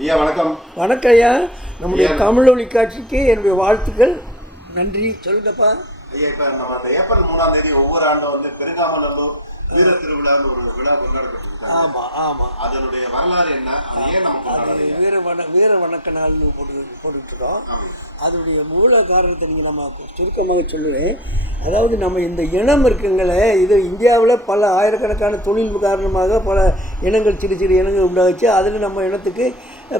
ஐயா வணக்கம். வணக்கம் ஐயா நம்முடைய. தமிழ் ஒளி காட்சிக்கு என்னுடைய வாழ்த்துக்கள். நன்றி. சொல்லுங்கப்பா. ஐயா இப்ப நம்ம அந்த ஏப்ரல் மூணாம் தேதி ஒவ்வொரு ஆண்டும் வந்து பெருங்காமநல்லூர் வீர திருவிழான்னு ஒரு விழா கொண்டாடப்பட்டு ஆமாம் ஆமாம் அதனுடைய வரலாறு என்ன? அது ஏன் நம்ம அது வீர வண வீர வணக்க நாள்னு போட்டு போட்டுட்ருக்கோம். அதனுடைய மூல காரணத்தை நீங்கள் நம்ம சுருக்கமாக சொல்லுவேன். அதாவது நம்ம இந்த இனம் இருக்குங்களே இது இந்தியாவில் பல ஆயிரக்கணக்கான தொழில் காரணமாக பல இனங்கள் சிறு சிறு இனங்கள் உண்டாச்சு. அதில் நம்ம இனத்துக்கு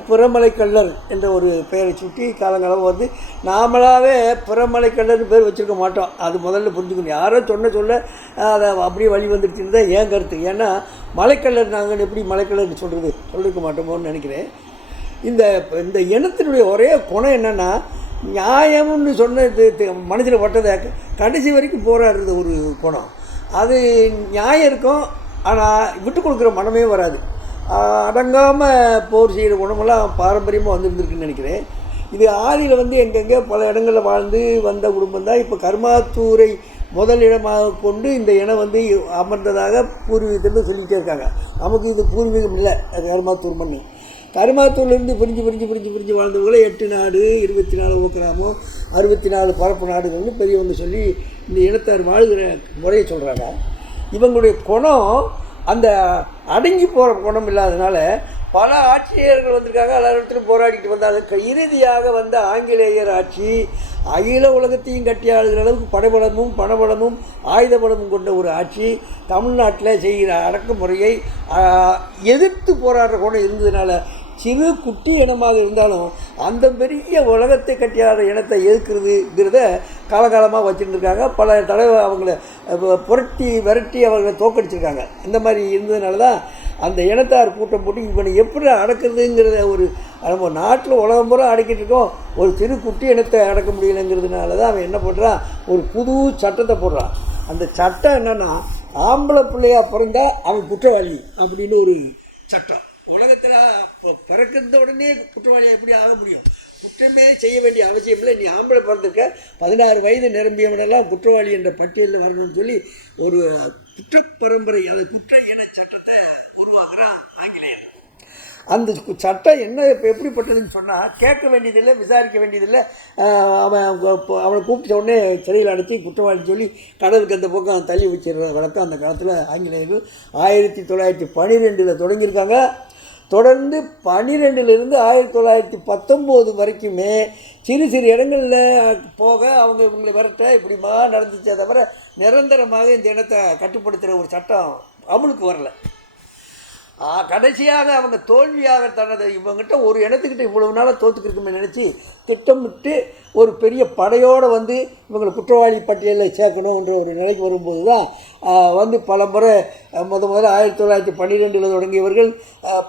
புறமலை கல்லர் என்ற ஒரு பெயரை சுட்டி காலங்காலம் வந்து நாமளாவே புறமலை கள்ளர்னு பேர் வச்சுருக்க மாட்டோம். அது முதல்ல புரிஞ்சுக்கணும். யாரோ சொன்ன சொல்ல அதை அப்படியே வழி வந்துடுச்சுன்னு தான் ஏன் கருத்து. ஏன்னா மலைக்கல்லர் நாங்கள் எப்படி மலைக்கல்லர்னு சொல்கிறது சொல்லிருக்க மாட்டோமோன்னு நினைக்கிறேன். இந்த இந்த இனத்தினுடைய ஒரே குணம் என்னென்னா நியாயம்னு சொன்ன மனசில் பட்டதை கடைசி வரைக்கும் போராடுறது ஒரு குணம். அது நியாயம் இருக்கும் ஆனால் விட்டு கொடுக்குற மனமே வராது. அடங்காமல் போர் செய்கிற குணமெல்லாம் பாரம்பரியமாக வந்துருந்துருக்குன்னு நினைக்கிறேன். இது ஆதியில் வந்து எங்கெங்கே பல இடங்களில் வாழ்ந்து வந்த குடும்பம் தான். இப்போ கர்மாத்தூரை முதல் இடமாக கொண்டு இந்த இனம் வந்து அமர்ந்ததாக பூர்வீகத்தில் சொல்லிகிட்டே இருக்காங்க. நமக்கு இது பூர்வீகம் இல்லை அது கர்மாத்தூர் மண் கருமாத்தூர்லேருந்து பிரிஞ்சு பிரிஞ்சு பிரிஞ்சு பிரிஞ்சு வாழ்ந்தவங்களே எட்டு நாடு இருபத்தி நாலு ஓக்கிராமம் அறுபத்தி நாலு பரப்பு நாடுகள்னு பெரியவங்க சொல்லி இந்த இனத்தார் வாழ்கிற முறையை சொல்கிறாங்க இவங்களுடைய குணம் அந்த அடங்கி போகிற குணம் இல்லாதனால பல ஆட்சியர்கள் வந்திருக்காங்க. எல்லாரிடத்திலும் போராடிட்டு வந்தாங்க. இறுதியாக வந்த ஆங்கிலேயர் ஆட்சி அகில உலகத்தையும் கட்டி ஆளுகிற அளவுக்கு படைபலமும் பணபலமும் ஆயுத பலமும் கொண்ட ஒரு ஆட்சி தமிழ்நாட்டில் செய்கிற அடக்குமுறையை எதிர்த்து போராடுற குணம் இருந்ததுனால சிறு குட்டி இனமாக இருந்தாலும் அந்த பெரிய உலகத்தை கட்டியாத இனத்தை எதிர்க்கிறதுங்கிறத காலகாலமாக வச்சுருந்துருக்காங்க. பல தடவை அவங்கள புரட்டி விரட்டி அவங்கள தோக்கடிச்சிருக்காங்க. இந்த மாதிரி இருந்ததுனால தான் அந்த இனத்தார் கூட்டம் போட்டு இவனை எப்படி அடக்கிறதுங்கிறத ஒரு நம்ம நாட்டில் உலகம் பூரா அடக்கிட்டு இருக்கோம். ஒரு சிறு குட்டி இனத்தை அடக்க முடியலைங்கிறதுனால தான் அவன் என்ன பண்ணுறான் ஒரு புது சட்டத்தை போடுறான். அந்த சட்டம் என்னென்னா ஆம்பளை பிள்ளையாக பிறந்த அவன் குற்றவாளி அப்படின்னு ஒரு சட்டம். உலகத்தில் பிறக்கிற உடனே குற்றவாளியாக எப்படி ஆக முடியும்? குற்றமே செய்ய வேண்டிய அவசியம் இல்லை. நீ ஆம்பளை பிறந்திருக்க பதினாறு வயது நிரம்பியவனெல்லாம் குற்றவாளி என்ற பட்டியலில் வரணும்னு சொல்லி ஒரு குற்ற பரம்பரை அந்த குற்ற இன சட்டத்தை உருவாக்குறான் ஆங்கிலேயர். அந்த கு- சட்டம் என்ன இப்போ எப்படிப்பட்டதுன்னு சொன்னால் கேட்க வேண்டியதில்லை விசாரிக்க வேண்டியதில்லை. அவன் அவங்க இப்போ அவனை கூப்பிட்ட உடனே சிறையில் அடைச்சி குற்றவாளி சொல்லி கடலுக்கு அந்த பக்கம் தள்ளி வச்சிடுற வழக்கம் அந்த காலத்தில் ஆங்கிலேயர்கள் ஆயிரத்தி தொள்ளாயிரத்தி பன்னிரெண்டில் தொடங்கியிருக்காங்க. தொடர்ந்து பன்னிரெண்டுலேருந்து ஆயிரத்தி தொள்ளாயிரத்தி பத்தொம்போது வரைக்குமே சிறு சிறு இடங்களில் போக அவங்க இவங்களை விரட்ட இப்படிமா நடந்துச்சே தவிர நிரந்தரமாக இந்த இடத்தை கட்டுப்படுத்துகிற ஒரு சட்டம் அமலுக்கு வரல. கடைசியாக அவங்க தோல்வியாக தனது இவங்ககிட்ட ஒரு இடத்துக்கிட்ட இவ்வளவு நாளாக தோத்துக்கிருக்குமே நினச்சி திட்டமிட்டு ஒரு பெரிய படையோடு வந்து இவங்களை குற்றவாளி பட்டியலில் சேர்க்கணுன்ற ஒரு நிலைக்கு வரும்போது தான் வந்து பல முறை முத முதல்ல ஆயிரத்தி தொள்ளாயிரத்தி பன்னிரெண்டில் தொடங்கியவர்கள்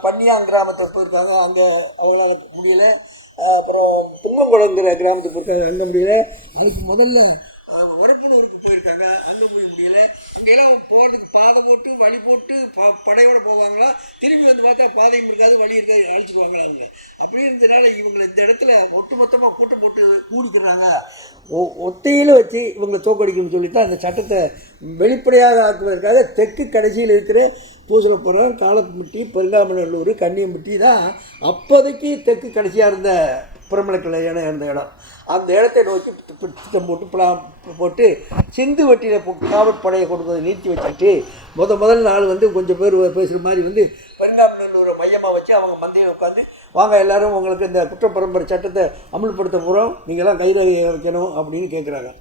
பன்னியாங் கிராமத்தை போயிருக்காங்க. அங்கே அவங்களால் முடியல. அப்புறம் துங்கங்குளங்கிற கிராமத்துக்கு போயிருக்காங்க. அங்கே முடியல. அதுக்கு முதல்ல அவங்க வரப்புணருக்கு போயிருக்காங்க. அங்கே போய் முடியல. இங்கெல்லாம் போகிறதுக்கு பாதை போட்டு வழி போட்டு ப படையோடு போவாங்களா? திரும்பி வந்து பார்த்தா பாதையும் இருக்காது வழி இருக்காது அழைச்சிக்குவாங்களா அவங்க? அப்படி இருந்ததுனால இவங்களை இந்த இடத்துல ஒட்டு மொத்தமாக கூட்டம் போட்டு கூடிக்கிறாங்க ஒ ஒத்தையில் வச்சு இவங்களை தோக்கடிக்கணும்னு சொல்லி தான் அந்த சட்டத்தை வெளிப்படையாக ஆக்குவதற்காக தெற்கு கடைசியில் இருக்கிற பூசலப்புறம் காலப்பட்டி பெருங்காமநல்லூர் கன்னியம்பட்டி தான் அப்போதைக்கு தெற்கு கடைசியாக இருந்த புறமலைக்கிளை இடம் இருந்த இடம். அந்த இடத்தை நோக்கி தி- திட்டம் போட்டு பிளான் போட்டு சிந்து வெட்டியில் காவற்படையை கொண்டு வந்து நீட்டி வச்சுட்டு முத முதல் நாள் வந்து கொஞ்சம் பேர் பேசுகிற மாதிரி வந்து பெருங்காமநல்லூரை மையமாக வச்சு அவங்க மந்தையை உட்காந்து வாங்க எல்லாரும் உங்களுக்கு இந்த குற்றப்பரம்பரை சட்டத்தை அமல்படுத்த போகிறோம் நீங்களாம் கைது வைக்கணும் அப்படின்னு கேட்குறாங்க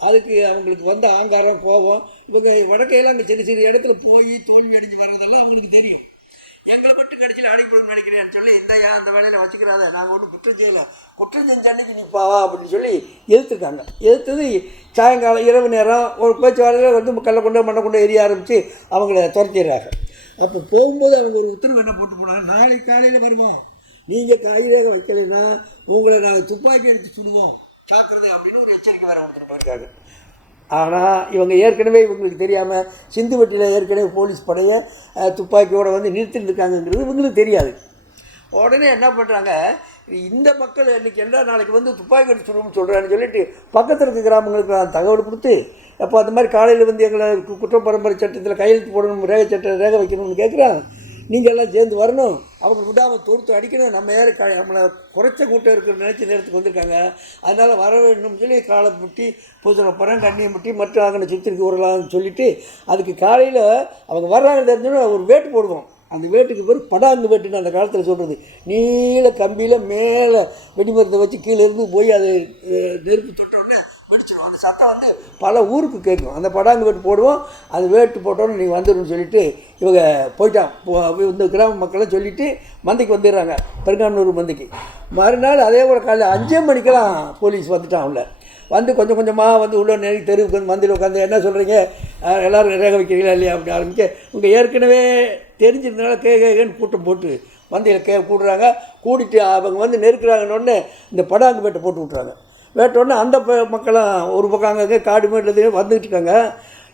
அதுக்கு அவங்களுக்கு வந்த ஆங்காரம் கோபம் இவங்க வடக்கையெல்லாம் அங்கே சிறு சிறு இடத்துல போய் தோல்வி அடைஞ்சு வர்றதெல்லாம் அவங்களுக்கு தெரியும். எங்களை மட்டும் கடைசியில் அடைக்கணும்னு நினைக்கிறேன்னு சொல்லி இந்தயா அந்த வேலையில் வச்சுக்கிறாத நாங்கள் ஒன்றும் குற்றம் செய்யலை. குற்றம் செஞ்ச அன்னைக்கு நிற்பா அப்படின்னு சொல்லி எதிர்த்துருக்காங்க எதிர்த்தது சாயங்காலம் இரவு நேரம் ஒரு பேச்சுவார்த்தையில் வந்து கல்லை கொண்டு மண்ணை கொண்டு எரிய ஆரம்பித்து அவங்கள துரத்திடுறாங்க. அப்போ போகும்போது அவங்க ஒரு உத்தரவு என்ன போட்டு போனாங்க? நாளைக்கு காலையில் வருவோம். நீங்கள் காயிலாக வைக்கலைன்னா உங்களை நாங்கள் துப்பாக்கி எடுத்து சுடுவோம். சாக்குறது அப்படின்னு ஒரு எச்சரிக்கை வேறு கொடுத்துட்டு போயிருக்காங்க ஆனால் இவங்க ஏற்கனவே இவங்களுக்கு தெரியாமல் சிந்துவெட்டியில் ஏற்கனவே போலீஸ் படையை துப்பாக்கியோடு துப்பாக்கியோட வந்து நிறுத்திருக்காங்கங்கிறது இவங்களுக்கு தெரியாது. உடனே என்ன பண்ணுறாங்க இந்த மக்கள் இன்றைக்கி என்ன நாளைக்கு வந்து துப்பாக்கி அடிச்சு சுடுவோம்னு சொல்கிறான்னு சொல்லிட்டு பக்கத்தில் இருக்க கிராமங்களுக்கு நான் தகவல் கொடுத்து அப்போ அந்த மாதிரி காலையில் வந்து எங்களை குற்ற பரம்பரை சட்டத்தில் கையெழுத்து போடணும் ரேக சட்டம் ரேக வைக்கணும்னு கேட்குறான் நீங்கள் எல்லாம் சேர்ந்து வரணும். அவங்க விடாமல் தொடுத்து அடிக்கணும். நம்ம யார் க நம்மளை குறைச்ச கூட்டம் இருக்கிற நினச்ச நேரத்துக்கு வந்திருக்காங்க. அதனால் வர வேணும்னு சொல்லி காலை முட்டி பூசண படம் கண்ணியை முட்டி மற்ற ஆகனை சுற்றிருக்கு வரலாம்னு சொல்லிவிட்டு அதுக்கு காலையில் அவங்க வர்றாங்க தெரிஞ்சோன்னா ஒரு வேட்டு போடுவோம். அந்த வேட்டுக்கு பேர் படாங்கு வேட்டுன்னு அந்த காலத்தில் சொல்கிறது நீல கம்பியில் மேலே வெடிமரத்தை வச்சு கீழே இருந்து போய் அது நெருப்பு தொட்டோடனே வெடிச்சிடும் அந்த சத்தம் வந்து பல ஊருக்கு கேட்கும். அந்த படாங்கு வெட்டு போடுவோம் அது வேட்டு போட்டோன்னு நீ வந்துடும்னு சொல்லிட்டு இவங்க போயிட்டான் இந்த கிராம மக்களை சொல்லிவிட்டு மந்தைக்கு வந்துடுறாங்க. பெருங்கானூர் மந்தைக்கு. மறுநாள் அதே போல் காலையில் அஞ்சே மணிக்கெல்லாம் போலீஸ் வந்துட்டான் உள்ள வந்து கொஞ்சம் கொஞ்சமாக வந்து உள்ள நெருங்கி தெருவுக்கு வந்து மந்தியில் உட்காந்து என்ன சொல்கிறீங்க எல்லோரும் ரேக வைக்கிறீங்களா இல்லையா அப்படின்னு ஆரம்பிக்க உங்கள் ஏற்கனவே தெரிஞ்சிருந்தனால கே கேன்னு கூட்டம் போட்டு மந்தையில் கே கூடுறாங்க. கூடிட்டு அவங்க வந்து நெருக்குறாங்கன்னு இந்த படாங்கு பேட்டை போட்டு விட்றாங்க வேட்டோடனே அந்த ப- மக்களும் ஒரு பக்கம் அங்கங்கே காடு மேட்டில் வந்துக்கிட்டு இருக்காங்க.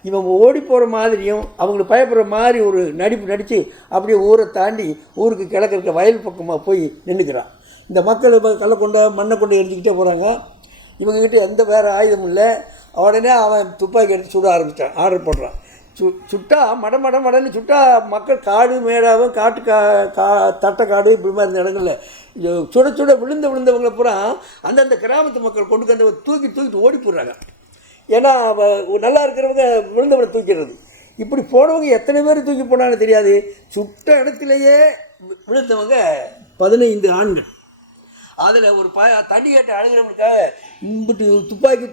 இவன் ஓடி போகிற மாதிரியும் அவங்களுக்கு பயப்படுற மாதிரி ஒரு நடிப்பு நடித்து அப்படியே ஊரை தாண்டி ஊருக்கு கிழக்கு இருக்க வயல் பக்கமாக போய் நின்றுக்கிறான் இந்த மக்கள் இப்போ கல்லை கொண்ட மண்ணை கொண்டு எரிஞ்சிக்கிட்டே போகிறாங்க இவங்ககிட்ட எந்த வேறு ஆயுதமும் இல்லை. உடனே அவன் துப்பாக்கி எடுத்து சுட ஆரம்பித்தான் ஆர்டர் பண்ணுறான் சு சுட்டா மட மட மடன்னு சுட்டா மக்கள் காடு மேடாவும் காட்டு கா கா தட்டை காடு இப்படி மாதிரி இருந்த இடங்களில் சுட சுட விழுந்து விழுந்தவங்களை பூரா அந்தந்த கிராமத்து மக்கள் கொண்டு வந்து தூக்கி தூக்கிட்டு ஓடி போடுறாங்க. ஏன்னா நல்லா இருக்கிறவங்க விழுந்தவனை தூக்கிடுறது. இப்படி போனவங்க எத்தனை பேர் தூக்கி போனான்னு தெரியாது. சுட்ட இடத்துலையே விழுந்தவங்க பதினைந்து ஆண்கள். அதில் ஒரு ப தண்ணி கேட்டு அழுகிறவனுக்காக இம்பிட்டு துப்பாக்கி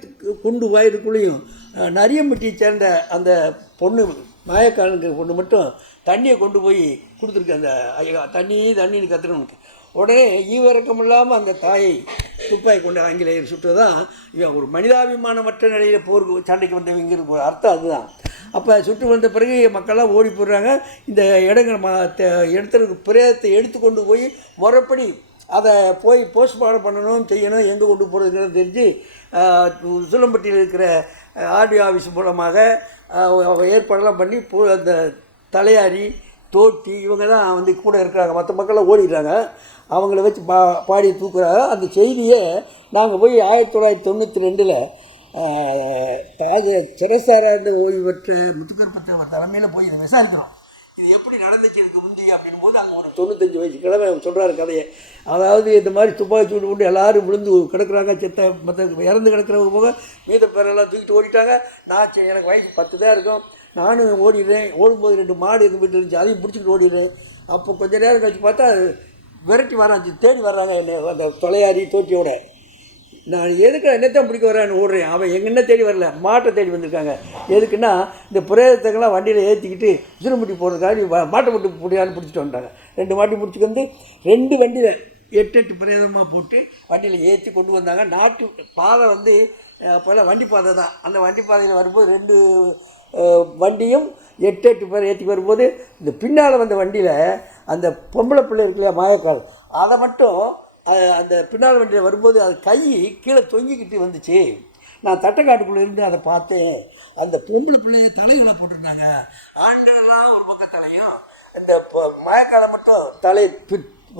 கொண்டு குண்டு நரியம்பட்டியை சேர்ந்த அந்த பொண்ணு மாயக்காரனுக்கு பொண்ணு மட்டும் தண்ணியை கொண்டு போய் கொடுத்துருக்கு. அந்த ஐயா தண்ணி தண்ணின்னு கத்துறவனுக்கு உடனே ஈவரக்கம் இல்லாமல் அந்த தாயை துப்பாக்கி கொண்டு ஆங்கிலேயர் சுட்டுதான் இவன் ஒரு மனிதாபிமானமற்ற நிலையில் போருக்கு சண்டைக்கு வந்தவங்கிற ஒரு அர்த்தம் அதுதான். அப்போ சுட்டு வந்த பிறகு மக்கள்லாம் ஓடி போடுறாங்க இந்த இடங்கள் ம இடத்துல பிரேதத்தை எடுத்து கொண்டு போய் முறைப்படி அதை போய் போஸ்ட்மார்ட்டம் பண்ணணும் செய்யணும் எங்கே கொண்டு போகிறதுங்கிறது தெரிஞ்சு சுலம்பட்டியில் இருக்கிற ஆர்டிஓ ஆஃபீஸ் மூலமாக ஏற்பாடெல்லாம் பண்ணி போ அந்த தலையாரி தோட்டி இவங்க தான் வந்து கூட இருக்கிறாங்க. மற்ற மக்கள்லாம் ஓடிடுறாங்க. அவங்கள வச்சு பா பாடி தூக்குறாங்க. அந்த செய்தியை நாங்கள் போய் ஆயிரத்தி தொள்ளாயிரத்தி தொண்ணூற்றி ரெண்டில் தாஜ சிரசாராண்டு ஓய்வு பெற்ற முத்துக்கருப்பத்தவர் தலைமையில் போய் இதை விசாரிக்கிறோம். இது எப்படி நடந்துச்சு இதுக்கு முந்தி அப்படின் போது அங்கே ஒரு தொண்ணூத்தஞ்சு வயசு கிழமை சொல்கிறாரு கதையை. அதாவது இந்த மாதிரி துப்பாக்கி சூடு கொண்டு எல்லாரும் விழுந்து கிடக்குறாங்க செத்த மற்ற இறந்து கிடக்கிறவங்க போக மீத பேரெல்லாம் தூக்கிட்டு ஓடிட்டாங்க. நான் எனக்கு வயசு பத்து தான் இருக்கும். நானும் ஓடிடுறேன். ஓடும்போது ரெண்டு மாடு எங்கள் வீட்டில் இருந்துச்சு. அதையும் பிடிச்சிட்டு ஓடிடுறேன். அப்போ கொஞ்ச நேரம் கழிச்சு பார்த்தா விரட்டி வராச்சு தேடி வர்றாங்க என்னை அந்த தொலையாரி தோட்டியோட. நான் எதுக்கு என்னத்தான் பிடிக்க வரேன்னு ஓடுறேன்? அவன் எங்க என்ன தேடி வரல? மாட்டை தேடி வந்திருக்காங்க. எதுக்குன்னா இந்த பிரேதத்தங்களாம் வண்டியில் ஏற்றிக்கிட்டு திருமுட்டி போகிறதுக்காக மாட்டை முட்டி பிடிக்கான்னு பிடிச்சிட்டு வந்துட்டாங்க. ரெண்டு மாட்டி பிடிச்சிட்டு வந்து ரெண்டு வண்டியில் எட்டு எட்டு பிரேதமாக போட்டு வண்டியில் ஏற்றி கொண்டு வந்தாங்க. நாட்டு பாதை வந்து அப்போல்லாம் வண்டி பாதை தான். அந்த வண்டி பாதையில் வரும்போது ரெண்டு வண்டியும் எட்டு எட்டு பேர் ஏற்றி வரும்போது இந்த பின்னால் வந்த வண்டியில் அந்த பொம்பளை பிள்ளை இருக்கு இல்லையா மாயக்கால் அதை மட்டும் அந்த பின்னால் வண்டியில் வரும்போது அது கை கீழே தொங்கிக்கிட்டு வந்துச்சு. நான் தட்டைக்காட்டுக்குள்ளே இருந்து அதை பார்த்தேன். அந்த பொம்பளை பிள்ளைய தலைகளை போட்டிருந்தாங்க. ஆண்டுலாம் ஒரு பக்கம் தலையும் இந்த மழைக்காலம் மட்டும் தலை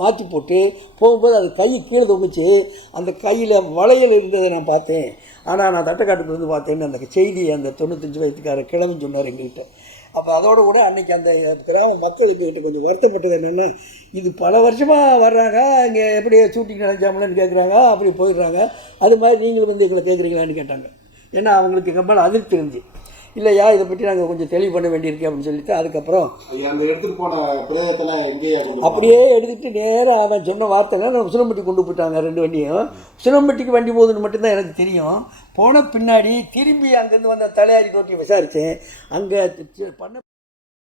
மாற்றி போட்டு போகும்போது அது கை கீழே தொங்குச்சு. அந்த கையில் வளையல் இருந்ததை நான் பார்த்தேன். ஆனால் நான் தட்டைக்காட்டுக்குள்ள வந்து பார்த்தேன்னு அந்த செய்தி அந்த தொண்ணூத்தஞ்சு வயதுக்கார கிழமை சொன்னார் எங்கள்கிட்ட. அப்போ அதோட கூட அன்னைக்கு அந்த கிராம மக்கள் எங்கள்கிட்ட கொஞ்சம் வருத்தப்பட்டது என்னென்னா இது பல வருஷமாக வர்றாங்க இங்கே எப்படி ஷூட்டிங் நடந்தாமலன்னு கேட்குறாங்க அப்படி போயிடுறாங்க. அது மாதிரி நீங்களும் வந்து எங்களை கேட்குறீங்களான்னு கேட்டாங்க. ஏன்னா அவங்களுக்கு எங்கள் மேலே அதிருப்தி இருந்துச்சு. இல்லையா? இதை பற்றி நாங்கள் கொஞ்சம் தெளிவு பண்ண வேண்டியிருக்கு அப்படின்னு சொல்லிட்டு அதுக்கப்புறம் அந்த எடுத்துட்டு போன பிரேதத்தெல்லாம் எங்கேயா? அப்படியே எடுத்துட்டு நேராக அவன் சொன்ன வார்த்தைலாம் நான் உசிலம்பட்டி கொண்டு போயிட்டாங்க ரெண்டு வண்டியும். உசிலம்பட்டிக்கு வண்டி போகுதுன்னு மட்டும்தான் எனக்கு தெரியும். போன பின்னாடி திரும்பி அங்கேருந்து வந்த தலையாரி தோட்டி விசாரித்தேன் அங்கே பண்ண